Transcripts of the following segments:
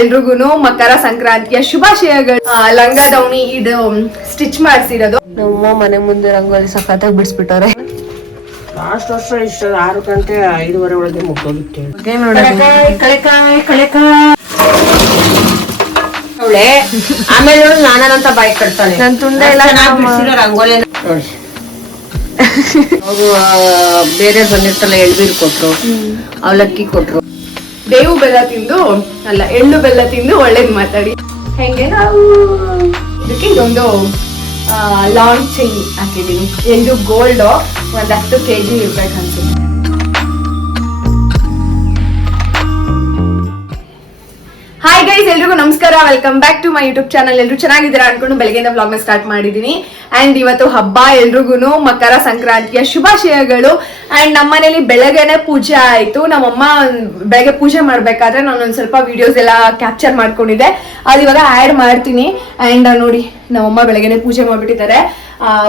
ಎಲ್ರಿಗೂ ಮಕರ ಸಂಕ್ರಾಂತಿಯ ಶುಭಾಶಯಗಳು. ಲಂಗ ದೌಣಿ ಇದು ಸ್ಟಿಚ್ ಮಾಡಿಸಿರೋದು. ನಮ್ಮ ಮನೆ ಮುಂದೆ ರಂಗೋಲಿ ಸಖತ್ತಾಗಿ ಬಿಡಿಸ್ಬಿಟ್ಟವ್ರೆ. ಲಾಸ್ಟ್ ವರ್ಷ ಇಷ್ಟ 6 ಗಂಟೆ 5:30 ಒಳಗೆ ಮುಗ್ದೋಗಿತ್ತು. ಆಮೇಲೆ ನೋಡಿ ನಾನಂತ ಬಾಯಿ ಕಟ್ತಾನೆ. ನನ್ ತುಂಡ ಎಲ್ಲ ರಂಗೋಲಿ ನೋಡಿ ಬೇರೆ ಬಂದಿರ್ತಲ್ಲ ಎಳ್ಬೀರ್ ಕೊಟ್ರು, ಅವಲಕ್ಕಿ ಕೊಟ್ರು. ಬೇವು ಬೆಲ್ಲ ತಿಂದು ಅಲ್ಲ ಎಳ್ಳು ಬೆಲ್ಲ ತಿಂದು ಒಳ್ಳೇದ್ ಮಾತಾಡಿ. ಹೆಂಗೆ ನಾವು ಇದಕ್ಕೆ ಇದೊಂದು ಲಾಂಗ್ ಚೈನ್ ಹಾಕಿದೀನಿ. ಎಂದು ಗೋಲ್ಡ್ 10 kg ಇರ್ಬೇಕನ್ಸುತ್ತೆ. ಹಾಯ್ ಗೈಸ್, ಎಲ್ರಿಗೂ ನಮಸ್ಕಾರ. Welcome back to my YouTube channel. ಎಲ್ರು ಚೆನ್ನಾಗಿದ್ದೀರಾ ಅನ್ಕೊಂಡು ಬೆಳಗ್ಗೆಯಿಂದ ವ್ಲಾಗ್ ನ ಸ್ಟಾರ್ಟ್ ಮಾಡಿದೀನಿ. ಅಂಡ್ ಇವತ್ತು ಹಬ್ಬ, ಎಲ್ರಿಗೂ ಮಕರ ಸಂಕ್ರಾಂತಿಯ ಶುಭಾಶಯಗಳು. ಅಂಡ್ ನಮ್ಮನೇಲಿ ಬೆಳಗ್ಗೆನೆ ಪೂಜೆ ಆಯ್ತು. ನಮ್ಮಮ್ಮ ಬೆಳಗ್ಗೆ ಪೂಜೆ ಮಾಡ್ಬೇಕಾದ್ರೆ ನಾನು ಒಂದ್ ಸ್ವಲ್ಪ ವಿಡಿಯೋಸ್ ಎಲ್ಲ ಕ್ಯಾಪ್ಚರ್ ಮಾಡ್ಕೊಂಡಿದ್ದೆ, ಅದು ಇವಾಗ ಆಡ್ ಮಾಡ್ತೀನಿ. ಅಂಡ್ ನೋಡಿ, ನಮ್ಮಮ್ಮ ಬೆಳಗ್ಗೆನೆ ಪೂಜೆ ಮಾಡ್ಬಿಟ್ಟಿದ್ದಾರೆ.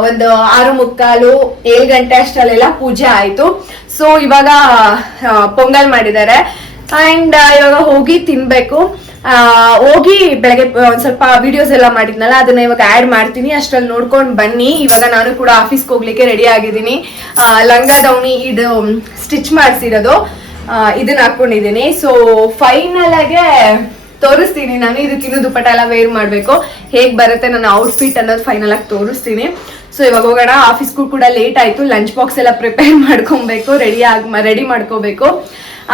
ಒಂದು 6:45 7 ಗಂಟೆ ಅಷ್ಟರಲ್ಲೆಲ್ಲ ಪೂಜೆ ಆಯ್ತು. ಸೊ ಇವಾಗ ಪೊಂಗಲ್ ಮಾಡಿದ್ದಾರೆ. ಅಂಡ್ ಇವಾಗ ಹೋಗಿ ತಿನ್ಬೇಕು. ಹೋಗಿ ಬೆಳಗ್ಗೆ ಒಂದ್ ಸ್ವಲ್ಪ ವಿಡಿಯೋಸ್ ಎಲ್ಲ ಮಾಡಿದ್ನಲ್ಲ, ಅದನ್ನ ಇವಾಗ ಆಡ್ ಮಾಡ್ತೀನಿ. ಅಷ್ಟ್ರಲ್ಲಿ ನೋಡ್ಕೊಂಡ್ ಬನ್ನಿ. ಇವಾಗ ನಾನು ಕೂಡ ಆಫೀಸ್ಗೆ ಹೋಗ್ಲಿಕ್ಕೆ ರೆಡಿ ಆಗಿದ್ದೀನಿ. ಲಂಗ ದೌಣಿ ಇದು ಸ್ಟಿಚ್ ಮಾಡಿಸಿರೋದು, ಇದನ್ನ ಹಾಕೊಂಡಿದ್ದೀನಿ. ಸೊ ಫೈನಲ್ ಆಗಿ ತೋರಿಸ್ತೀನಿ ನಾನು. ಇದಕ್ಕಿನ್ನೂ ದುಪ್ಪಟ್ಟ ಎಲ್ಲ ವೇರ್ ಮಾಡ್ಬೇಕು. ಹೇಗ್ ಬರುತ್ತೆ ನನ್ನ ಔಟ್ಫಿಟ್ ಅನ್ನೋದು ಫೈನಲ್ ಆಗಿ ತೋರಿಸ್ತೀನಿ. ಸೊ ಇವಾಗ ಹೋಗೋಣ. ಆಫೀಸ್ಗೂ ಕೂಡ ಲೇಟ್ ಆಯ್ತು. ಲಂಚ್ ಬಾಕ್ಸ್ ಎಲ್ಲ ಪ್ರಿಪೇರ್ ಮಾಡ್ಕೊಬೇಕು, ರೆಡಿ ಮಾಡ್ಕೋಬೇಕು.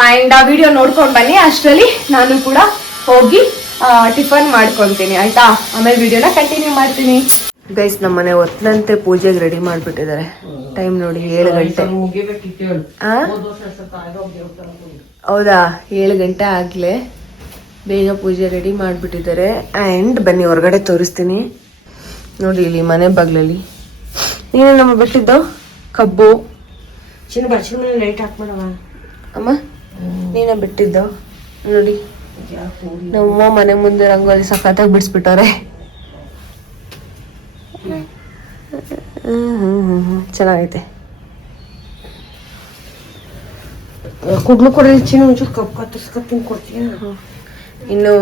ಅಂಡ್ ಆ ವಿಡಿಯೋ ನೋಡ್ಕೊಂಡ್ ಬನ್ನಿ. ಅಷ್ಟರಲ್ಲಿ ನಾನು ಕೂಡ ಹೋಗಿ ಟಿಫನ್ ಮಾಡ್ಕೊಂತೀನಿ, ಆಯ್ತಾ? ಆಮೇಲೆ ವಿಡಿಯೋನ ಕಂಟಿನ್ಯೂ ಮಾಡ್ತೀನಿ. ಗೈಸ್, ನಮ್ಮನೆ ಹೊತ್ತನಂತೆ ಪೂಜೆಗೆ ರೆಡಿ ಮಾಡ್ಬಿಟ್ಟಿದ್ದಾರೆ. ಟೈಮ್ ನೋಡಿ 7 ಗಂಟೆ. ಹೌದಾ, 7 ಗಂಟೆ ಆಗ್ಲೇ ಬೇಗ ಪೂಜೆ ರೆಡಿ ಮಾಡ್ಬಿಟ್ಟಿದ್ದಾರೆ. ಅಂಡ್ ಬನ್ನಿ ಹೊರಗಡೆ ತೋರಿಸ್ತೀನಿ. ನೋಡಿ, ಇಲ್ಲಿ ಮನೆ ಬಾಗ್ಲಲ್ಲಿ ನೀನೇ ನಮ್ಮ ಬಿಟ್ಟಿದ್ದು ಕಬ್ಬು. ಲೈಟ್ ಹಾಕ್ಬಿಡವ ಅಮ್ಮ, ನೀನ ಬಿಟ್ಟಿದ್ದು ನೋಡಿ. ನಮ್ಮ ಮನೆ ಮುಂದೆ ರಂಗೋಲಿ ಸಖತ್ತಾಗಿ ಬಿಡಿಸ್ಬಿಟ್ಟವ್ರೆ. ಚೆನ್ನಾಗೈತೆ. ಕುಡ್ಲು ಕೊಡಿ ಚಿನ್ನ, ಒಂಚೂರು ಕಬ್ಬು ಕತ್ತರಿಸ್ಕೊತೀನಿ, ಕೊಡ್ತೀಯ? ಇನ್ನು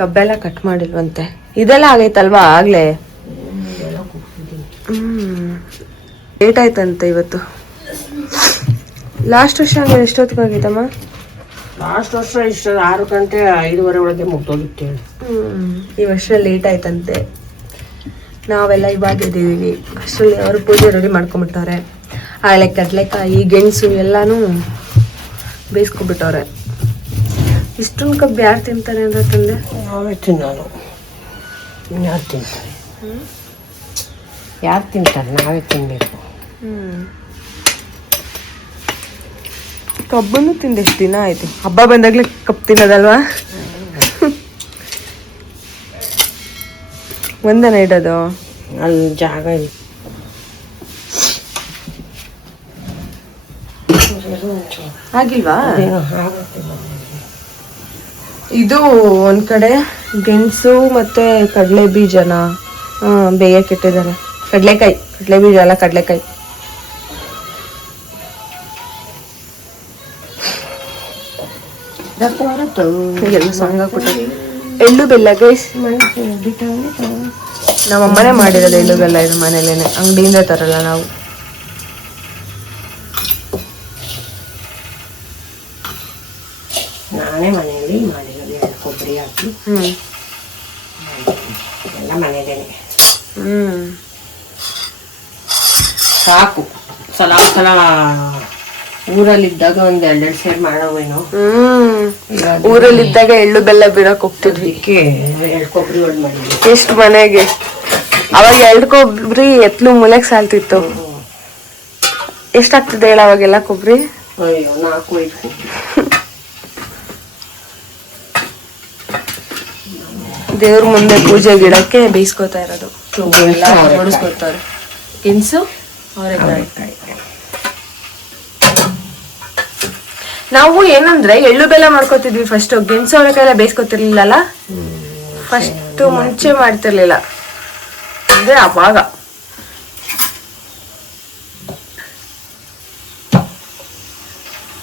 ಕಬ್ಬೆಲ್ಲ ಕಟ್ ಮಾಡಿಲ್ವಂತೆ. ಇದೆಲ್ಲ ಆಗೈತಲ್ವಾ ಆಗ್ಲೇ? ಲೇಟ್ ಆಯ್ತಂತೆ ಇವತ್ತು. ಲಾಸ್ಟ್ ವರ್ಷ ಹಂಗೆ ಎಷ್ಟೊತ್ತಿಗೆ ಆಗೈತಮ್ಮ? ಲಾಸ್ಟ್ ವರ್ಷ ಇಷ್ಟ 6 ಗಂಟೆ 5:30 ಒಳಗೆ ಮುಗ್ದೋಗಿತ್ತು. ಈ ವರ್ಷ ಲೇಟ್ ಆಯ್ತಂತೆ. ನಾವೆಲ್ಲ ಇವಾಗ ಇದ್ದೀವಿ. ಅಷ್ಟರಲ್ಲಿ ಅವರು ಪೂಜೆ ರೆಡಿ ಮಾಡ್ಕೊಂಬಿಟ್ಟವ್ರೆ. ಆಳೆ ಕಡಲೆಕಾಯಿ, ಗೆಣಸು ಎಲ್ಲಾನು ಬೇಯಿಸ್ಕೊಬಿಟ್ಟವ್ರೆ. ಇಷ್ಟೊಂದು ಕಬ್ಬು ಯಾರು ತಿಂತಾರೆ ಅಂತ ತಂದೆ? ನಾವೇ ತಿನ್ನೋದು. ಯಾರು ತಿಂತಾರೆ? ಯಾರು ತಿಂತಾರೆ? ನಾವೇ ತಿನ್ಬೇಕು. ಕಬ್ಬನ್ನು ತಿಂದು ಎಷ್ಟು ದಿನ ಆಯ್ತು? ಹಬ್ಬ ಬಂದಾಗ್ಲೇ ಕಬ್ಬು ತಿನ್ನೋದಲ್ವಾ? ಒಂದನ ಇಡೋದು ಅಲ್ಲಿ ಜಾಗ ಇಲ್ಲ. ಆಗಿಲ್ವಾ? ಇದು ಒಂದ್ ಕಡೆ ಗೆಣಸು ಮತ್ತೆ ಕಡಲೆ ಬೀಜನ ಬೇಯಕ್ಕೆ ಇಟ್ಟಿದ್ದಾರೆ. ಕಡಲೆಕಾಯಿ, ಕಡಲೆ ಬೀಜ ಅಲ್ಲ, ಕಡಲೆಕಾಯಿ. ಎಳ್ಳು ಬೆಲ್ಲ ಗೈಸ್, ನಮ್ಮಮ್ಮನೇ ಮಾಡಿರೋದು ಎಳ್ಳು ಬೆಲ್ಲ. ಇದು ಮನೇಲೇನೆ, ಅಂಗಡಿಯಿಂದ ತರಲ್ಲ ನಾವು. ನಾನೇ ಮನೆಯಲ್ಲಿ ಮಾಡಿರೋದು. 2 ಕೊಬ್ಬರಿ ಹಾಕಿ ಎಲ್ಲ ಮನೆಯಲ್ಲೇನೆ. ಸಾಕು. ಸಲ ಊರಲ್ಲಿದ್ದಾಗ ಒಂದ್ 2 ಸೇರ್ ಮಾಡೋವೇನೋ. ಊರಲ್ಲಿದ್ದಾಗ ಎಳ್ಳು ಬೆಲ್ಲ ಬಿಡಕ್ ಹೋಗ್ತಿದ್ವಿ. 2 ಕೊಬ್ಬರಿ ಒಳ್ಳೆ ಮಾಡಿದ್ವಿ. ಎಷ್ಟು ಮನೆಗೆ ಅವಾಗ 2 ಕೊಬ್ಬರಿ ಎತ್ಲು ಮೂಲೆಗೆ ಸಾಲ್ತಿತ್ತು. ಎಷ್ಟಾಗ್ತದೆ ಹೇಳ ಅವಾಗೆಲ್ಲ ಕೊಬ್ಬರಿ? ಅಯ್ಯೋ, 4-5 ಕೊಬ್ಬರಿ. ದೇವ್ರ ಮುಂದೆ ಪೂಜೆ ಗಿಡಕ್ಕೆ ಬೇಯಿಸ್ಕೊತಾ ಇರೋದು. ನೋಡಿಸ್ಕೊತಾರೆ. ಗೆಣಸು, ಅವರೆಕಾಯಿ. ನಾವು ಏನಂದ್ರೆ ಎಳ್ಳು ಬೆಲ್ಲ ಮಾಡ್ಕೊತಿದ್ವಿ ಫಸ್ಟ್. ಗೆಣಸು ಅವರೆಕಾಯಿ ಎಲ್ಲ ಬೇಯಿಸ್ಕೊತಿರ್ಲಿಲ್ಲಲ್ಲ ಫಸ್ಟ್, ಮುಂಚೆ ಮಾಡ್ತಿರ್ಲಿಲ್ಲ. ಅಂದ್ರೆ ಅವಾಗ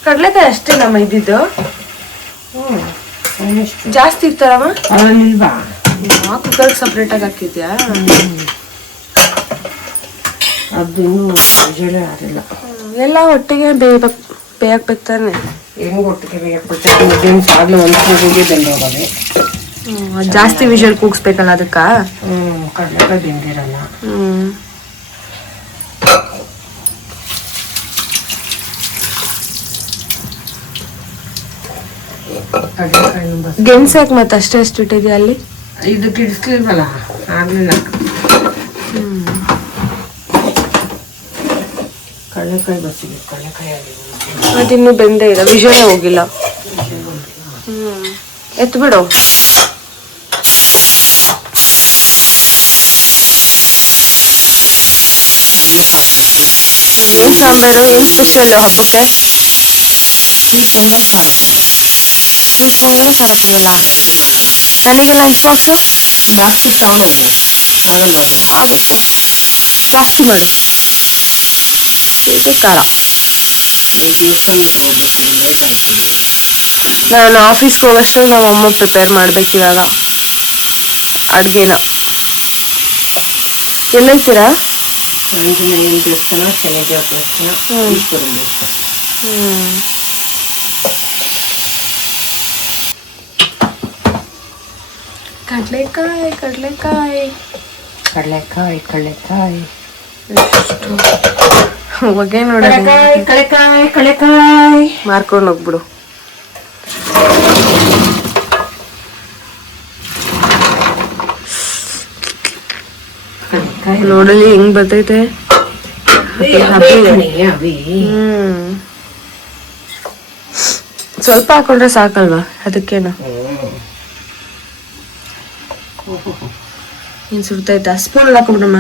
ಕಡಲೆಕಾಯಿ ಅಷ್ಟೇ ನಮ್ಮ ಇದ್ದಿದ್ದು. ಇನ್ನೆಷ್ಟು ಜಾಸ್ತಿ ಇರ್ತಾರಮ್ಮ ಅದ್ರಲ್ಲಿ ಇಲ್ವಾ ಕುಕ್ಕರ್ ಸಪ್ರೇಟ್ ಆಗಿ ಹಾಕಿದ್ಯಾ ಅದು ಇನ್ನೂ ವಿಜಯನೇ ಆಗಿಲ್ಲ ಎಲ್ಲ ಒಟ್ಟಿಗೆ ಬೇಯಕ್ ತಾನೆ ಹೆಂಗ್ ಒಟ್ಟಿಗೆ ಬೇಯಕ್ಕೆ ಗೆಣಸು ಆಗ್ಲೂ ಒಂದು ಕೂಗಿಗೆ ಬೆಂದೋಗವೆ ಜಾಸ್ತಿ ವಿಜಲ್ ಕೂಗ್ಸ್ಬೇಕಲ್ಲ ಅದಕ್ಕ ಕಡಲೆಕಾಯಿ ಬೆಂದಿರಲ್ಲ ಗೆಣಸಾಕ್ ಮತ್ತೆ ಅಷ್ಟೇ ಎಷ್ಟು ಇಟ್ಟಿದ್ಯಾ ಅಲ್ಲಿ ಇದು ಕಿಡಿಸ್ಲಿಲ್ವಲ್ಲ ಆಗ್ಲಿಲ್ಲ ಕಡಲೆಕಾಯಿ ಬರ್ತೀವಿ ಕಡಲೆಕಾಯಿ ಆಗಿದೆ ಅದಿನ್ನೂ ಬೆಂದೇ ಇಲ್ಲ ವಿಜಯೇ ಹೋಗಿಲ್ಲ ಎತ್ ಬಿಡು ಏನ್ ಸಾಂಬಾರು ಏನ್ ಸ್ಪೆಷಲ್ ಹಬ್ಬಕ್ಕೆ ಸ್ವೀಟ್ ಪೊಂಗಲ್ ಖಾರ ಸ್ವೀಟ್ ಪೊಂಗಲ್ ಖಾರ ಪೊಂಗಲ ನನಗೆ ಲಂಚ್ ಬಾಕ್ಸು ಜಾಸ್ತಿ ತಗೊಂಡೋಗು ಆಗಲ್ಲ ಆಗುತ್ತೆ ಜಾಸ್ತಿ ಮಾಡು ಸ್ವೀಟು ಖಾರ ದೇವಸ್ಥಾನಕ್ಕೆ ಹೋಗ್ಬೇಕು ಲೇಟ್ ಆಗ್ತದೆ ನಾನು ಆಫೀಸ್ಗೆ ಹೋಗೋಷ್ಟ್ರಲ್ಲಿ ನಮ್ಮ ಅಮ್ಮ ಪ್ರಿಪೇರ್ ಮಾಡ್ಬೇಕು ಇವಾಗ ಅಡುಗೆನ ಎಲ್ಲೈತೀರಾ ಆಂಜನೇಯನ ದೇವಸ್ಥಾನ ಶನಿದೇವ್ರ ದೇವಸ್ಥಾನ ಈಶ್ವರನ ದೇವಸ್ಥಾನ ಕಡಲೆಕಾಯಿ ಕಡಲೆಕಾಯಿ ಕಡಲೆಕಾಯಿ ಕಡಲೆಕಾಯಿ ಹೊಗೆ ನೋಡಿ ಕಡಲೆಕಾಯಿ ಕಡಲೆಕಾಯಿ ಕಡಲೆಕಾಯಿ ಮಾರ್ಕೊಂಡು ಹೋಗ್ಬಿಡು ನೋಡಲಿ ಹೆಂಗ್ ಬರ್ತೈತೆ ಸ್ವಲ್ಪ ಹಾಕೊಂಡ್ರೆ ಸಾಕಲ್ವಾ ಅದಕ್ಕೇನು ಏನ್ ಸುಡ್ತೈತಾ ಸ್ಪೂನ್ ಹಾಕೊಂಡ್ರಮ್ಮ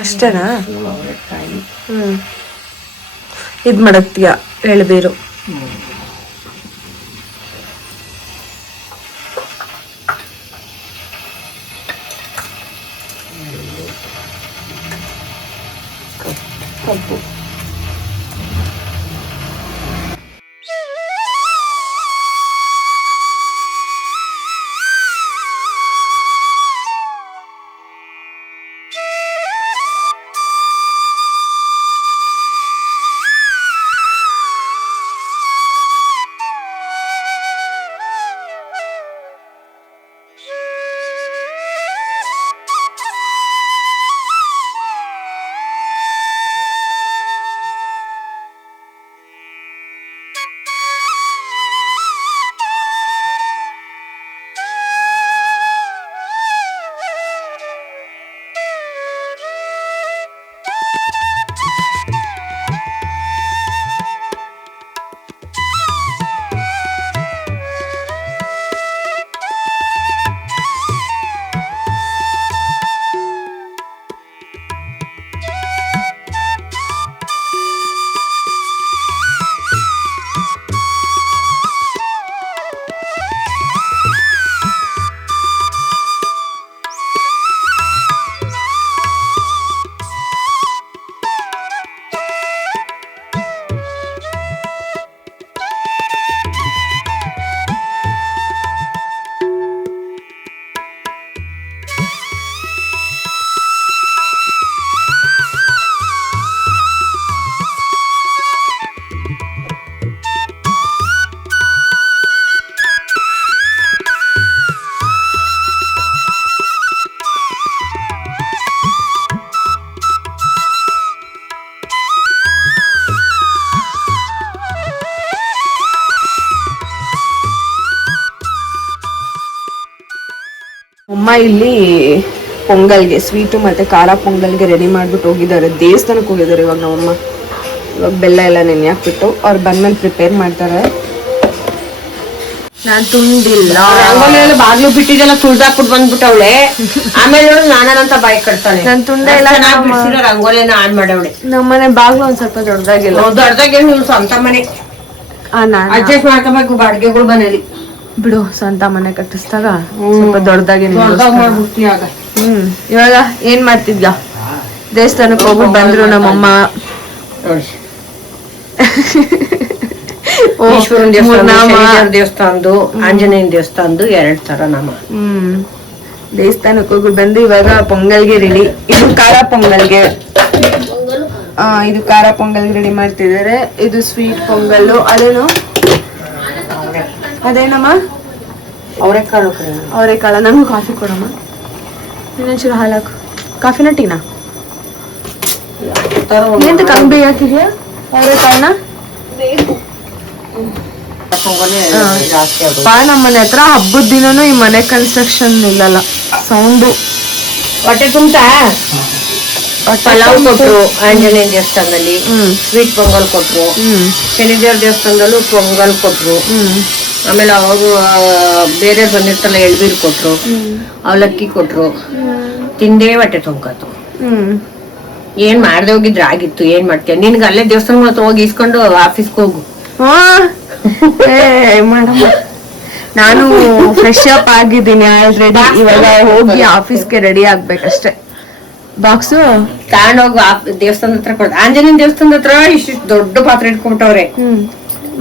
ಅಷ್ಟೇನಾ ಇದ್ ಮಾಡಕ್ತೀಯ ಎಳ್ಬೀರು ಕಬ್ಬು ಅಮ್ಮ ಇಲ್ಲಿ ಪೊಂಗಲ್ಗೆ ಸ್ವೀಟು ಮತ್ತೆ ಖಾರ ಪೊಂಗಲ್ಗೆ ರೆಡಿ ಮಾಡ್ಬಿಟ್ಟು ಹೋಗಿದ್ದಾರೆ ದೇವಸ್ಥಾನಕ್ಕೆ ಹೋಗಿದ್ದಾರೆ ಇವಾಗ ನಮ್ಮಮ್ಮ ಇವಾಗ ಬೆಲ್ಲ ಎಲ್ಲ ನೆನೆ ಹಾಕ್ಬಿಟ್ಟು ಅವ್ರು ಬಂದ್ಮೇಲೆ ಪ್ರಿಪೇರ್ ಮಾಡ್ತಾರೆ ನಾನ್ ತುಂಡಿಲ್ಲ ರಂಗೋಲಿ ಬಾಗ್ಲು ಬಿಟ್ಟಿದ್ದೆಲ್ಲ ತುಳ್ದಾಕ್ಬಿಟ್ಟು ಬಂದ್ಬಿಟ್ಟವಳೆ ಆಮೇಲೆ ನೋಡು ನಾನಂತ ಬಾಯಿ ಕಟ್ತಾಳೆ ನಾನ್ ತುಂಡೆ ಇಲ್ಲ ರಂಗೋಲಿನ ಆನ್ ಮಾಡವಳೆ ನಮ್ಮನೆ ಬಾಗ್ಲು ಒಂದ್ ಸ್ವಲ್ಪ ದೊಡ್ಡದಾಗಿಲ್ಲ ದೊಡ್ಡದಾಗಿ ಸ್ವಂತ ಮನೆ ನಾನ್ ಅಡ್ಜಸ್ಟ್ ಮಾಡ್ಕೋಬೇಕು ಬಾಡಿಗೆಗಳು ಮನೇಲಿ ಬಿಡು, ಸ್ವಂತ ಮನೆ ಕಟ್ಟಿಸ್ದಾಗ ಸ್ವಲ್ಪ ದೊಡ್ಡದಾಗಿ ಮಾಡ್ಬಿಡ್ತೀಯಾಗ. ಇವಾಗ ಏನ್ ಮಾಡ್ತಿದ್ಯಾ? ದೇವಸ್ಥಾನಕ್ಕೆ ಹೋಗ್ಬಿಟ್ಟು ಬಂದ್ರು ನಮ್ಮಮ್ಮ. ನೋಡಿ ಓ, ಈಶ್ವರನ ಮೂರ್ನಾಮ. ದೇವಸ್ಥಾನ, ದೇವಸ್ಥಾನದ್ದು, ಆಂಜನೇಯನ ದೇವಸ್ಥಾನದ್ದು 2 ತರ ನಾಮ. ದೇವಸ್ಥಾನಕ್ಕೆ ಹೋಗಿ ಬಂದು ಇವಾಗ ಪೊಂಗಲ್ಗೆ ರೆಡಿ. ಇದು ಖಾರ ಪೊಂಗಲ್ಗೆ, ಇದು ಖಾರ ಪೊಂಗಲ್ಗೆ ರೆಡಿ ಮಾಡ್ತಿದ್ದಾರೆ. ಇದು ಸ್ವೀಟ್ ಪೊಂಗಲ್ಲು. ಅದೇನಮ್ಮ? ಅವರೆಕಾಳು. ಅವರೆಕಾಳ. ನನಗೂ ಕಾಫಿ ಕೊಡಮ್ಮ. ಇನ್ನೊಂಚೂರು ಹಾಲು ಹಾಕು. ಕಾಫಿನ ಟೀನಾ? ಎಂತ ಕಂಬಿ ಹಾಕಿದ್ಯಾ ಅವರೆಕಾಳನ್ನ? ಜಾಸ್ತಿ ಆಗೋದು. ನಮ್ಮ ಮನೆ ಹತ್ರ ಹಬ್ಬದ ದಿನನೂ ಈ ಮನೆ ಕನ್ಸ್ಟ್ರಕ್ಷನ್ ನಿಲ್ಲಲ್ಲ, ಸೌಂಡು. ಹೊಟ್ಟೆ ತುಂಬ್ತಾ? ಪಲಾವ್ ಕೊಟ್ರು ಆಂಜನೇಯ ದೇವಸ್ಥಾನದಲ್ಲಿ, ಸ್ವೀಟ್ ಪೊಂಗಲ್ ಕೊಟ್ರು, ಶನಿದೇವ್ರ ದೇವಸ್ಥಾನದಲ್ಲೂ ಪೊಂಗಲ್ ಕೊಟ್ರು. ಆಮೇಲೆ ಅವರು ಬೇರೆ ಬಂದಿರ್ತಲ್ಲ ಎಳ್ಬೀರ್ ಕೊಟ್ರು, ಅವಲಕ್ಕಿ ಕೊಟ್ರು. ತಿಂದೇ ಹೊಟ್ಟೆ ತುಂಬ್ಕತ್ತು. ಏನ್ ಮಾಡ್ದೆ ಹೋಗಿದ್ರೆ ಆಗಿತ್ತು. ಏನ್ ಮಾಡ್ತೀಯ? ನಿನ್ಗೆ ಅಲ್ಲೇ ದೇವಸ್ಥಾನಗಳ ಹತ್ರ ಹೋಗಿ ಇಸ್ಕೊಂಡು ಆಫೀಸ್ಗೆ ಹೋಗು. ನಾನು ಫ್ರೆಶ್ ಅಪ್ ಆಗಿದ್ದೀನಿ ಆಲ್ರೆಡಿ. ಇವಾಗ ಹೋಗಿ ಆಫೀಸ್ಗೆ ರೆಡಿ ಆಗ್ಬೇಕಷ್ಟೆ. ಬಾಕ್ಸು ತಗೊಂಡೋಗು. ದೇವಸ್ಥಾನದ ಹತ್ರ ಕೊಡ. ಆಂಜನೇಯ ದೇವಸ್ಥಾನದ ಹತ್ರ ಇಷ್ಟು ದೊಡ್ಡ ಪಾತ್ರೆ ಇಟ್ಕೊಂಡ್ಬಿಟ್ಟವ್ರೆ.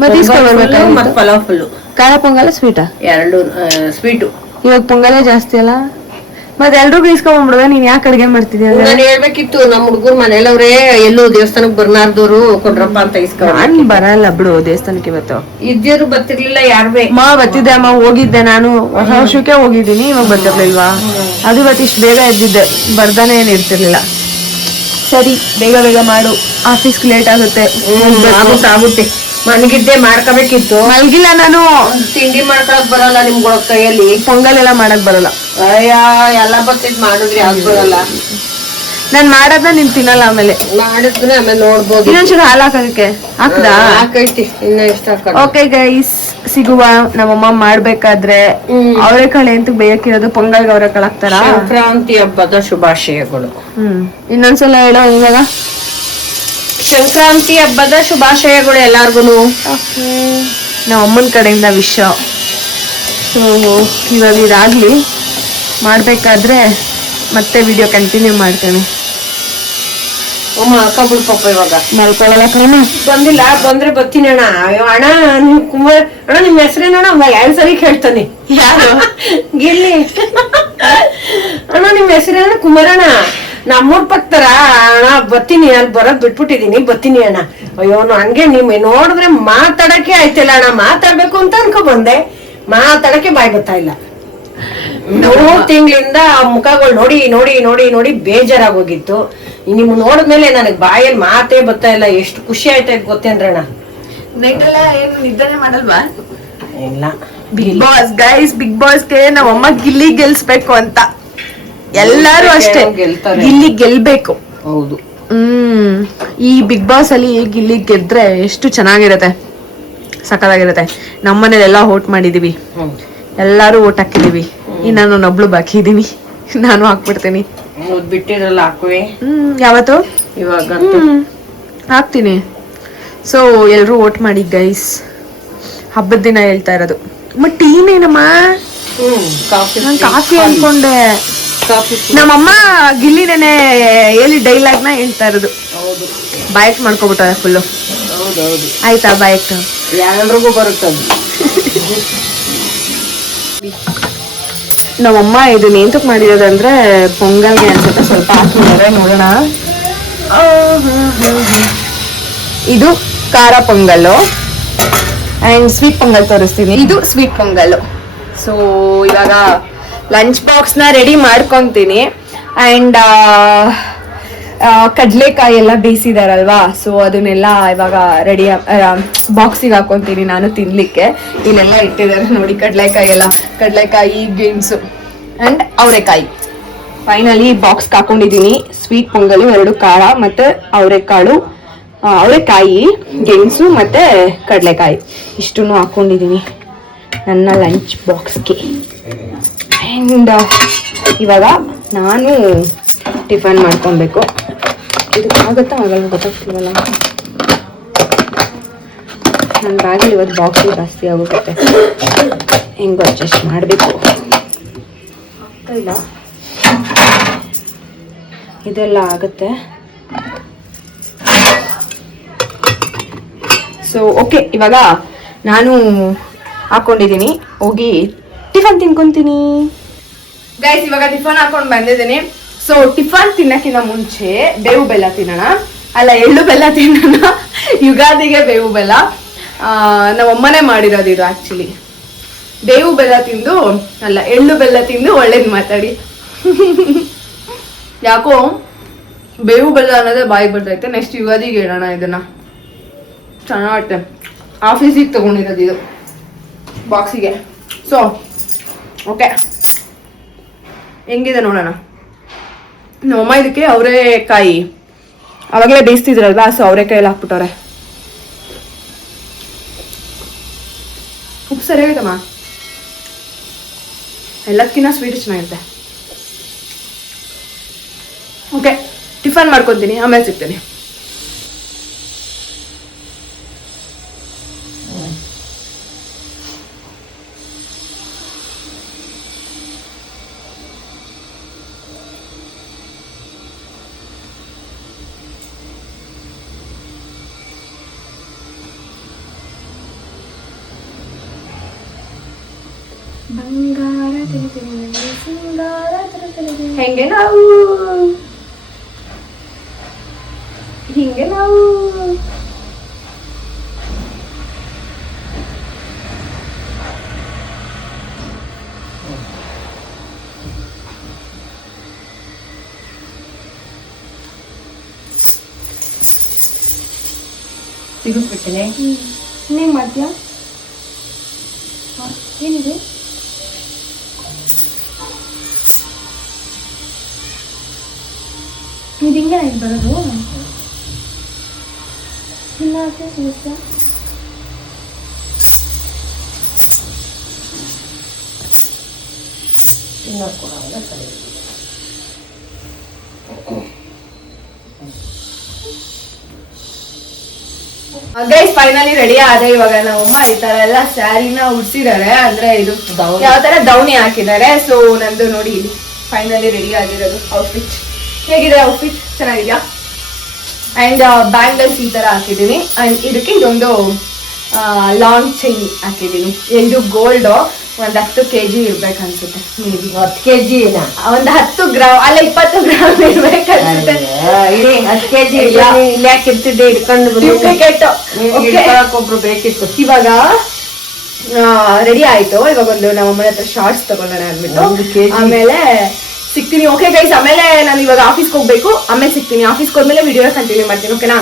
ಮತ್ತೆ ಪಲಾವ್ ಫುಲ್ಲು. ಖಾರ ಪೊಂಗಲ್ ಸ್ವೀಟಾ? 2 ಸ್ವೀಟು. ಇವಾಗ ಪೊಂಗಲೇ ಜಾಸ್ತಿ ಅಲ್ಲ, ಮತ್ತೆ ಎಲ್ರಿಗೂ ಇಸ್ಕೊಂಡ್ಬಿಡುವೆ. ನೀನ್ ಯಾಕೆ ಅಡ್ಗೆ ಮಾಡ್ತಿದ್ಯಾ? ನಾನು ಹೇಳ್ಬೇಕಿತ್ತು, ನಮ್ಮ ಹುಡುಗರು ಮನೇಲವ್ರೆ ಎಲ್ಲೂ ದೇವಸ್ಥಾನಕ್ಕೆ ಬರ್ನಾರ್ದವ್ರು ಕೊಡ್ರಪ್ಪ ಅಂತ ಇಸ್ಕೊಂಡ್. ನಾನ್ ಬರಲ್ಲ ಬಿಡು ದೇವಸ್ಥಾನಕ್ಕೆ ಇವತ್ತು. ಇದ್ದಿರು ಬರ್ತಿರ್ಲಿಲ್ಲ ಯಾರುವೆ. ಬರ್ತಿದ್ದೆ ಅಮ್ಮ, ಹೋಗಿದ್ದೆ ನಾನು. ಹೊಸ ವರ್ಷಕ್ಕೆ ಹೋಗಿದ್ದೀನಿ, ಇವಾಗ ಬರ್ತಿರ್ಲಿಲ್ವಾ? ಅದು ಇವತ್ತು ಇಷ್ಟು ಬೇಗ ಎದ್ದಿದ್ದೆ, ಬರ್ದಾನೆ ಏನ್ ಇರ್ತಿರ್ಲಿಲ್ಲ. ಸರಿ, ಬೇಗ ಬೇಗ ಮಾಡು, ಆಫೀಸ್ಗೆ ಲೇಟ್ ಆಗುತ್ತೆ. ಆಗುತ್ತೆ. ಮನಗಿದ್ದೆ ಮಾಡ್ಕೋಬೇಕಿತ್ತು. ಮಲ್ಗಿಲ್ಲ ನಾನು. ತಿಂಡಿ ಮಾಡ್ಕೊಳಕ್ ಬರಲ್ಲ ನಿಮ್ಗಳ ಕೈಯಲ್ಲಿ. ಪೊಂಗಲ್ ಎಲ್ಲ ಮಾಡಕ್ ಬರಲ್ಲ. ಅಯ್ಯ, ಎಲ್ಲ ಬರ್ತಿದ್ ಮಾಡಿದ್ರಿ ಯಾವ್ದು ಬರಲ್ಲ. ನಾನ್ ಮಾಡೋದ್ನ ನೀನ್ ತಿನ್ನಲ್ಲ. ಆಮೇಲೆ ಮಾಡಿದ್ರೆ ಆಮೇಲೆ ನೋಡ್ಬೋದು. ಇನ್ನೊಂಚೂರು ಹಾಲು ಹಾಕೋದಕ್ಕೆ ಹಾಕ್ದಾ? ಹಾಕೈತಿ, ಇನ್ನ ಇಷ್ಟ. ಓಕೆ ಗೈಸ್, ಸಿಗುವ. ನಮ್ಮಮ್ಮ ಮಾಡ್ಬೇಕಾದ್ರೆ ಅವರೆಕಾಳು ಎಂತ ಬೇಯಕ್ಕಿರೋದು? ಪೊಂಗಲ್ಗೆ ಅವರೆಕಾಳು ಹಾಕ್ತಾರ? ಸಂಕ್ರಾಂತಿ ಹಬ್ಬದ ಶುಭಾಶಯಗಳು. ಇನ್ನೊಂದ್ಸಲ ಹೇಳೋ ಇವಾಗ. ಸಂಕ್ರಾಂತಿ ಹಬ್ಬದ ಶುಭಾಶಯಗಳು ಎಲ್ಲಾರ್ಗು. ನಮ್ಮ ಅಮ್ಮನ ಕಡೆಯಿಂದ ವಿಷ. ಸೊ ಇವಾಗ ಇದಾಗ್ಲಿ, ಮಾಡ್ಬೇಕಾದ್ರೆ ಮತ್ತೆ ವಿಡಿಯೋ ಕಂಟಿನ್ಯೂ ಮಾಡ್ತೇನೆ. ಕಬುಲ್ ಪಪ್ಪ ಇವಾಗ ಮಲ್ಕೊಳ್ಳಲ್ಲ ಕಣ. ಬಂದಿಲ್ಲ, ಬಂದ್ರೆ ಬರ್ತೀನಿ ಅಣ್ಣ. ಅಣ್ಣ ನಿಮ್ ಕುಮಾರ್ ಅಣ್ಣ, ನಿಮ್ ಹೆಸರೇನಣ್ಣ? 2 ಸರಿ ಕೇಳ್ತಾನೆ. ಯಾರು? ಗಿಲ್ಲಿ. ಅಣ್ಣ ನಿಮ್ ಹೆಸರೇನ? ಕುಮಾರಣ್ಣ. ನಮ್ಮೂರ್ ಪಕ್ತರ ಅಣ್ಣ. ಬರ್ತೀನಿ, ಅಲ್ಲಿ ಬರೋದ್ ಬಿಟ್ಬಿಟ್ಟಿದೀನಿ, ಬರ್ತೀನಿ ಅಣ್ಣ. ಅಯ್ಯೋ, ಹಂಗೆ ನಿಮ್ ನೋಡಿದ್ರೆ ಮಾತಾಡಕ್ಕೆ ಆಯ್ತಿಲ್ಲ ಅಣ್ಣ. ಮಾತಾಡ್ಬೇಕು ಅಂತ ಅನ್ಕೊ ಬಂದೆ, ಮಾತಾಡಕ್ಕೆ ಬಾಯ್ ಬರ್ತಾ ಇಲ್ಲ. 3 ತಿಂಗಳಿಂದ ಮುಖಗಳು ನೋಡಿ ನೋಡಿ ನೋಡಿ ನೋಡಿ ಬೇಜಾರಾಗೋಗಿತ್ತು. ನಿಮ್ ನೋಡಿದ್ಮೇಲೆ ನನಗ್ ಬಾಯಲ್ಲಿ ಮಾತೇ ಬರ್ತಾ ಇಲ್ಲ. ಎಷ್ಟು ಖುಷಿ ಆಯ್ತಾಯ್ತು ಗೊತ್ತೇನ್ರಣ್ಣ. ನಿದ್ದನೆ ಮಾಡಲ್ವಾ? ಇಲ್ಲ. ಬಿಗ್ ಬಾಸ್ ಗೈಸ್, ಬಿಗ್ ಬಾಸ್ಗೆ ನಮ್ಮಮ್ಮ ಗಿಲ್ಲಿ ಗೆಲ್ಸ್ಬೇಕು ಅಂತ. ಎಲ್ಲಾರು ಅಷ್ಟೇ, ಗಿಲ್ಲಿ ಗೆಲ್ಬೇಕು. ಹೌದು. ಈ ಬಿಗ್ ಬಾಸ್ ಅಲ್ಲಿ ಗಿಲ್ಲಿ ಗೆದ್ರೆ ಎಷ್ಟು ಚೆನ್ನಾಗಿರತ್ತೆ, ಸಕ್ಕತ್ತಾಗಿರತ್ತೆ. ನಮ್ಮನೇಲೆಲ್ಲ ವೋಟ್ ಮಾಡಿದೀವಿ, ಎಲ್ಲಾರು ವೋಟ್ ಹಾಕಿದೀವಿ. ಇನ್ನು ನಾನು ಒಬ್ಳು ಬಾಕಿ ಇದೀನಿ, ನಾನು ಹಾಕ್ಬಿಡ್ತೀನಿ. ಬಿಟ್ಟಿರಲ್ಲ ಹಾಕುವೆ. ಯಾವತ್ತು? ಇವಾಗ ಹಾಕ್ತೀನಿ. ಸೊ ಎಲ್ರು ವೋಟ್ ಮಾಡಿ ಗೈಸ್. ಹಬ್ಬದ ದಿನ ಹೇಳ್ತಾ ಇರೋದು. ಟೀನೇನಮ್ಮ? ನಾನು ಕಾಫಿ ಅನ್ಕೊಂಡೆ. ನಮ್ಮಮ್ಮ ಗಿಲ್ಲಿನೇ ಹೇಳಿ ಡೈಲಾಗ್ನ ಹೇಳ್ತಾ ಇರೋದು. ಬಾಯಕ್ ಮಾಡ್ಕೊಬಿಟ್ಟಾರೆ ಫುಲ್ಲು. ಆಯ್ತಾ ಬಾಯಕ್? ಯಾರಿಗೂ ಬರುತ್ತದು. ನಮ್ಮಮ್ಮ ಇದನ್ನ ಎಂತಕ್ ಮಾಡಿರೋದಂದ್ರೆ ಪೊಂಗಲ್ಗೆ ಅನ್ಸುತ್ತೆ, ಸ್ವಲ್ಪ ಹಾಕಿದ್ದಾರೆ. ನೋಡೋಣ. ಇದು ಖಾರ ಪೊಂಗಲ್ಲು ಅಂಡ್ ಸ್ವೀಟ್ ಪೊಂಗಲ್ ತೋರಿಸ್ತೀನಿ. ಇದು ಸ್ವೀಟ್ ಪೊಂಗಲ್ಲು. ಸೊ ಇವಾಗ ಲಂಚ್ ಬಾಕ್ಸ್ನ ರೆಡಿ ಮಾಡ್ಕೊತೀನಿ. ಆ್ಯಂಡ್ ಕಡಲೆಕಾಯಿ ಎಲ್ಲ ಬೇಯಿಸಿದಾರಲ್ವಾ, ಸೊ ಅದನ್ನೆಲ್ಲ ಇವಾಗ ರೆಡಿ ಬಾಕ್ಸಿಗೆ ಹಾಕೊತೀನಿ ನಾನು ತಿನ್ಲಿಕ್ಕೆ. ಇಲ್ಲೆಲ್ಲ ಇಟ್ಟಿದ್ದಾರೆ ನೋಡಿ ಕಡಲೆಕಾಯಿ, ಗೆಣಸು ಆ್ಯಂಡ್ ಅವರೆಕಾಯಿ. ಫೈನಲಿ ಬಾಕ್ಸ್ಗೆ ಹಾಕೊಂಡಿದ್ದೀನಿ. ಸ್ವೀಟ್ ಪೊಂಗಲು, 2 ಖಾರ ಮತ್ತೆ ಅವರೆಕಾಯಿ, ಗೆಣಸು ಮತ್ತೆ ಕಡಲೆಕಾಯಿ ಇಷ್ಟನ್ನು ಹಾಕೊಂಡಿದ್ದೀನಿ ನನ್ನ ಲಂಚ್ ಬಾಕ್ಸ್ಗೆ. ಆ್ಯಂಡ್ ಇವಾಗ ನಾನು ಟಿಫನ್ ಮಾಡ್ಕೊಬೇಕು. ಇದು ಆಗುತ್ತಾ ಆಗಲ್ಲ ಗೊತ್ತಾಗ್ತಿಲ್ವಲ್ಲ. ನನ್ನ ಬ್ಯಾಗಲ್ಲಿ ಇವತ್ತು ಬಾಕ್ಸ್ ಜಾಸ್ತಿ ಆಗುತ್ತೆ. ಹೆಂಗೋ ಅಡ್ಜಸ್ಟ್ ಮಾಡಬೇಕು. ಇಲ್ಲ ಇದೆಲ್ಲ ಆಗುತ್ತೆ. ಸೊ ಓಕೆ, ಇವಾಗ ನಾನು ಹಾಕೊಂಡಿದ್ದೀನಿ, ಹೋಗಿ ಟಿಫನ್ ತಿನ್ಕೊಂತೀನಿ. ಗೈಸ್ ಇವಾಗ ಟಿಫನ್ ಹಾಕೊಂಡು ಬಂದಿದ್ದೀನಿ. ಸೊ ಟಿಫನ್ ತಿನ್ನಕ್ಕಿಂತ ಮುಂಚೆ ಬೇವು ಬೆಲ್ಲ ತಿನ್ನೋಣ, ಅಲ್ಲ ಎಳ್ಳು ಬೆಲ್ಲ ತಿನ್ನೋಣ. ಯುಗಾದಿಗೆ ಬೇವು ಬೆಲ್ಲ ನಮ್ಮಮ್ಮನೇ ಮಾಡಿರೋದು ಇದು. ಆಕ್ಚುಲಿ ಬೇವು ಬೆಲ್ಲ ತಿಂದು ಅಲ್ಲ ಎಳ್ಳು ಬೆಲ್ಲ ತಿಂದು ಒಳ್ಳೇದು ಮಾತಾಡಿ. ಯಾಕೋ ಬೇವು ಬೆಲ್ಲ ಅನ್ನೋದೇ ಬಾಯಿಗೆ ಬರ್ತೈತೆ. ನೆಕ್ಸ್ಟ್ ಯುಗಾದಿಗೆ ಹೇಳೋಣ ಇದನ್ನ. ಚೆನ್ನಾಗುತ್ತೆ. ಆಫೀಸಿಗೆ ತಗೊಂಡಿರೋದು ಇದು ಬಾಕ್ಸಿಗೆ. ಸೊ ಓಕೆ, ಹೆಂಗಿದೆ ನೋಡೋಣ. ನಮ್ಮಮ್ಮ ಇದಕ್ಕೆ ಅವರೆಕಾಯಿ ಅವಾಗಲೇ ಬೇಯಿಸ್ತಿದ್ರಲ್ವಾ, ಸೊ ಅವರೆಕಾಯಲ್ಲಿ ಹಾಕ್ಬಿಟ್ಟವ್ರೆ. ಉಪ್ಪು ಸರಿಯಾಗೈತಮ್ಮ, ಎಲ್ಲದಕ್ಕಿಂತ ಸ್ವೀಟ್ ಚೆನ್ನಾಗಿರುತ್ತೆ. ಓಕೆ, ಟಿಫನ್ ಮಾಡ್ಕೊತೀನಿ, ಆಮೇಲೆ ಸಿಗ್ತೀನಿ. ಹೆಂಗೆ ನಾವು ಹಿಂಗೆ ನಾವು ಸಿಗಿಸ್ಬಿಡ್ತೀನಿ. ಇನ್ನೇನು ಮಾಡ್ತೀಯಾ? ಏನಿದೆ? ಇದು ಹಿಂಗೆ ಇದು ಬರೋದು ಇಲ್ಲ ಸಿಗುತ್ತಾ? ಗೈಸ್ ಫೈನಲಿ ರೆಡಿ ಆದ್ರೆ ಇವಾಗ ನಮ್ಮಮ್ಮ ಈ ತರ ಎಲ್ಲ ಸ್ಯಾರಿನ ಉಡ್ಸಿದ್ದಾರೆ. ಅಂದ್ರೆ ಇದು ಯಾವ ತರ ದೌಣಿ ಹಾಕಿದ್ದಾರೆ. ಸೊ ನಂದು ನೋಡಿ ಇಲ್ಲಿ ಫೈನಲಿ ರೆಡಿ ಆಗಿರೋದು ಔಟ್ಫಿಟ್. ಹೇಗಿದೆ ಔಟ್ಫಿಟ್? ಚೆನ್ನಾಗಿದ್ಯಾ? ಅಂಡ್ ಬ್ಯಾಂಗಲ್ಸ್ ಈ ತರ ಹಾಕಿದೀನಿ. ಅಂಡ್ ಇದಕ್ಕೆ ಇದೊಂದು ಲಾಂಗ್ ಚೈನ್ ಹಾಕಿದೀನಿ. ಇದು ಗೋಲ್ಡ್. ಒಂದ್ 10 kg ಇರ್ಬೇಕು ಅನ್ಸುತ್ತೆ. ಮೇ ಬಿ 10 kg ಒಂದ್ 10 ಗ್ರಾಮ್ ಅಲ್ಲ 20 ಗ್ರಾಮ್ ಇರ್ಬೇಕು ಅನ್ಸುತ್ತೆ. 10 kg ಇಲ್ಲಿ ಹಾಕಿರ್ತಿದ್ದೆ ಹಿಡ್ಕೊಂಡು ಒಬ್ರು ಬೇಕಿತ್ತು. ಇವಾಗ ರೆಡಿ ಆಯ್ತು. ಇವಾಗ ಒಂದು ನಮ್ಮ ಮನೆ ಹತ್ರ ಶಾರ್ಟ್ಸ್ ತಗೊಂಡೋಣ ಅಂದ್ಬಿಟ್ಟು ಆಮೇಲೆ ಸಿಗ್ತೀನಿ. ಓಕೆ ಗೈಸ್, ಆಮೇಲೆ ನಾನು ಇವಾಗ ಆಫೀಸ್ಗೆ ಹೋಗ್ಬೇಕು. ಆಮೇಲೆ ಸಿಗ್ತೀನಿ. ಆಫೀಸ್ಗೆ ಹೋದ್ಮೇಲೆ ವಿಡಿಯೋ ಕಂಟಿನ್ಯೂ ಮಾಡ್ತೀನಿ. ಓಕೆನಾ?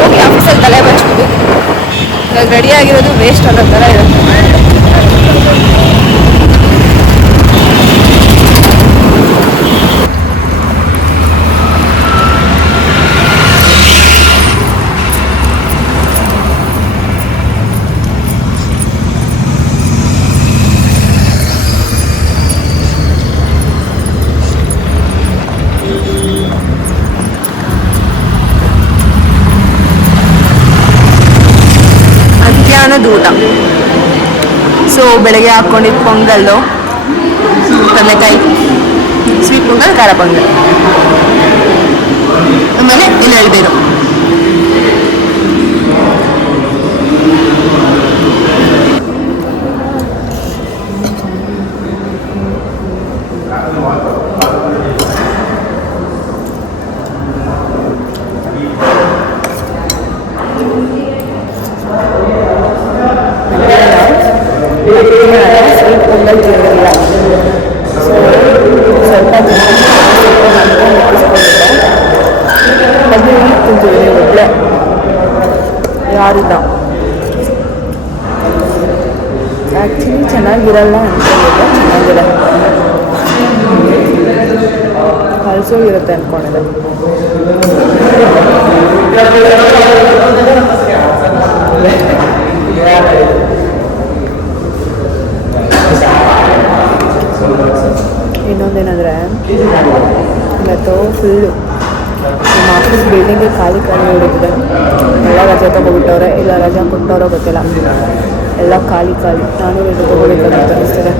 ಹೋಗಿ ಆಫೀಸಲ್ಲಿ ತಲೆ ಬಚ್ಕೋಬೇಕು. ಇವಾಗ ರೆಡಿ ಆಗಿರೋದು ವೇಸ್ಟ್ ಅನ್ನೋ ಥರ ಇರುತ್ತೆ. ಊಟ. ಸೊ ಬೆಳಗ್ಗೆ ಹಾಕೊಂಡಿದ್ದು ಪೊಂಗಲ್ಲು, ಕಡಲೆಕಾಯಿ, ಸ್ವೀಟ್ ಪೊಂಗಲ್, ಖಾರ ಪೊಂಗಲ್, ಆಮೇಲೆ ಇಲ್ಲಿ ಎಳ್ಬೀರು. ಸ್ವೀಟ್ ಪೊಂಗಲ್ ತಿನ್ನಲಿಲ್ಲ. ಸೊ ಸ್ವಲ್ಪ ಮದುವೆ ತಿಂತೀವಿ ಒಳ್ಳೆ ಯಾರಿಲ್ಲ. ಆ್ಯಕ್ಚುಲಿ ಚೆನ್ನಾಗಿರಲ್ಲ ಅನ್ಕೊಂಡಿದ್ದೆ, ಚೆನ್ನಾಗಿಲ್ಲ, ಕಳ್ಸೋಗಿರುತ್ತೆ ಅಂದ್ಕೊಂಡಿದ್ದೆ. ಇನ್ನೊಂದೇನಂದರೆ ಇವತ್ತು ಫುಲ್ಲು ನಮ್ಮ ಆಫೀಸ್ ಬಿಲ್ಡಿಂಗ್ಗೆ ಖಾಲಿ ಹೊಡಿತಿದೆ. ಎಲ್ಲ ರಜೆ ತೊಗೊಬಿಟ್ಟವ್ರೆ, ಇಲ್ಲ ರಜೆ ಕೊಟ್ಟವ್ರೋ ಗೊತ್ತಿಲ್ಲ. ಎಲ್ಲ ಖಾಲಿ ನಾನು ರಜೆ ತೊಗೋಬೇಕಂತ ಅನಿಸ್ತಿದೆ.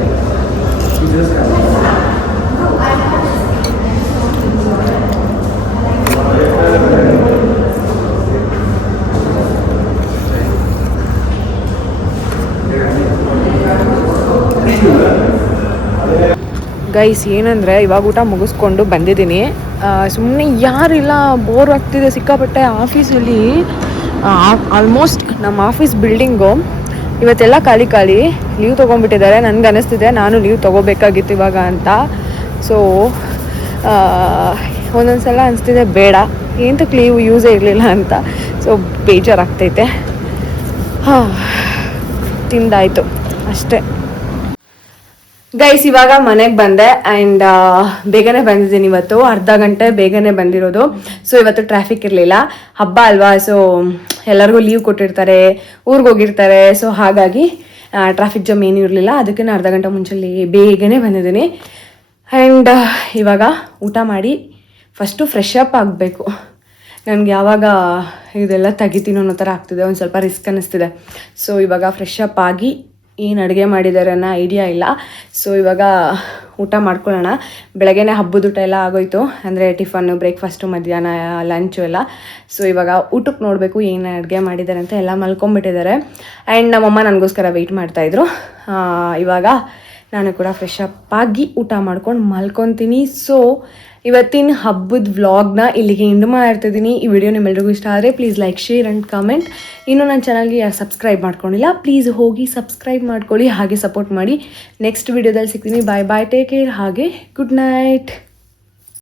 ಗೈಸ್ ಏನಂದರೆ ಇವಾಗ ಊಟ ಮುಗಿಸ್ಕೊಂಡು ಬಂದಿದ್ದೀನಿ. ಸುಮ್ಮನೆ ಯಾರಿಲ್ಲ, ಬೋರ್ ಆಗ್ತಿದೆ ಸಿಕ್ಕಾಪಟ್ಟೆ. ಆಫೀಸಲ್ಲಿ ಆಲ್ಮೋಸ್ಟ್ ನಮ್ಮ ಆಫೀಸ್ ಬಿಲ್ಡಿಂಗು ಇವತ್ತೆಲ್ಲ ಖಾಲಿ ಲೀವ್ ತೊಗೊಂಡ್ಬಿಟ್ಟಿದ್ದಾರೆ. ನನಗೆ ಅನ್ನಿಸ್ತಿದೆ ನಾನು ಲೀವ್ ತೊಗೋಬೇಕಾಗಿತ್ತು ಇವಾಗ ಅಂತ. ಸೊ ಒಂದೊಂದು ಸಲ ಅನಿಸ್ತಿದೆ ಬೇಡ, ಏನಕ್ಕೆ ಲೀವ್ ಯೂಸೇ ಇರಲಿಲ್ಲ ಅಂತ. ಸೊ ಬೇಜಾರಾಗ್ತೈತೆ. ತಿಂದಾಯಿತು ಅಷ್ಟೇ. ಗೈಸ್ ಇವಾಗ ಮನೆಗೆ ಬಂದೆ ಆ್ಯಂಡ್ ಬೇಗನೆ ಬಂದಿದ್ದೀನಿ ಇವತ್ತು. ಅರ್ಧ ಗಂಟೆ ಬೇಗನೆ ಬಂದಿರೋದು. ಸೊ ಇವತ್ತು ಟ್ರಾಫಿಕ್ ಇರಲಿಲ್ಲ, ಹಬ್ಬ ಅಲ್ವಾ. ಸೊ ಎಲ್ಲರಿಗೂ ಲೀವ್ ಕೊಟ್ಟಿರ್ತಾರೆ, ಊರಿಗೆ ಹೋಗಿರ್ತಾರೆ. ಸೊ ಹಾಗಾಗಿ ಟ್ರಾಫಿಕ್ ಜಾಮ್ ಏನೂ ಇರಲಿಲ್ಲ. ಅದಕ್ಕೆ ನಾನು ಅರ್ಧ ಗಂಟೆ ಮುಂಚೆ ಬೇಗನೆ ಬಂದಿದ್ದೀನಿ. ಆ್ಯಂಡ್ ಇವಾಗ ಊಟ ಮಾಡಿ ಫಸ್ಟು ಫ್ರೆಶ್ ಅಪ್ ಆಗಬೇಕು. ನನಗೆ ಯಾವಾಗ ಇದೆಲ್ಲ ತೆಗಿತೀನೋ ಅನ್ನೋ ಥರ ಆಗ್ತಿದೆ, ಒಂದು ಸ್ವಲ್ಪ ರಿಸ್ಕ್ ಅನ್ನಿಸ್ತಿದೆ. ಸೊ ಇವಾಗ ಫ್ರೆಶ್ ಅಪ್ ಆಗಿ ಏನು ಅಡುಗೆ ಮಾಡಿದ್ದಾರೆ ಅನ್ನೋ ಐಡಿಯಾ ಇಲ್ಲ. ಸೊ ಇವಾಗ ಊಟ ಮಾಡ್ಕೊಳ್ಳೋಣ. ಬೆಳಗ್ಗೆನೇ ಹಬ್ಬದ ಊಟ ಎಲ್ಲ ಆಗೋಯ್ತು, ಅಂದರೆ ಟಿಫನ್ನು, ಬ್ರೇಕ್ಫಾಸ್ಟು, ಮಧ್ಯಾಹ್ನ ಲಂಚು ಎಲ್ಲ. ಸೊ ಇವಾಗ ಊಟಕ್ಕೆ ನೋಡಬೇಕು ಏನು ಅಡುಗೆ ಮಾಡಿದ್ದಾರೆ ಅಂತ. ಎಲ್ಲ ಮಲ್ಕೊಂಬಿಟ್ಟಿದ್ದಾರೆ ಆ್ಯಂಡ್ ನಮ್ಮಮ್ಮ ನನಗೋಸ್ಕರ ವೆಯ್ಟ್ ಮಾಡ್ತಾಯಿದ್ರು. ಇವಾಗ ನಾನು ಕೂಡ ಫ್ರೆಶ್ ಅಪ್ ಆಗಿ ಊಟ ಮಾಡ್ಕೊಂಡು ಮಲ್ಕೊತೀನಿ. ಸೊ ಇವತ್ತಿನ ಹಬ್ಬದ ವ್ಲಾಗ್ನ ಇಲ್ಲಿಗೆ ಎಂಡ್ ಮಾಡ್ತಿದ್ದೀನಿ. ಈ ವಿಡಿಯೋ ನಿಮ್ಮೆಲ್ರಿಗೂ ಇಷ್ಟ ಆದರೆ please like, share and comment. ಇನ್ನೂ ನನ್ನ ಚಾನಲ್ಗೆ ಯಾರು ಸಬ್ಸ್ಕ್ರೈಬ್ ಮಾಡ್ಕೊಂಡಿಲ್ಲ ಪ್ಲೀಸ್ ಹೋಗಿ ಸಬ್ಸ್ಕ್ರೈಬ್ ಮಾಡ್ಕೊಳ್ಳಿ, ಹಾಗೆ ಸಪೋರ್ಟ್ ಮಾಡಿ. ನೆಕ್ಸ್ಟ್ ವಿಡಿಯೋದಲ್ಲಿ ಸಿಗ್ತೀನಿ. ಬಾಯ್ ಬಾಯ್, ಟೇಕ್ ಕೇರ್, ಹಾಗೆ ಗುಡ್ ನೈಟ್.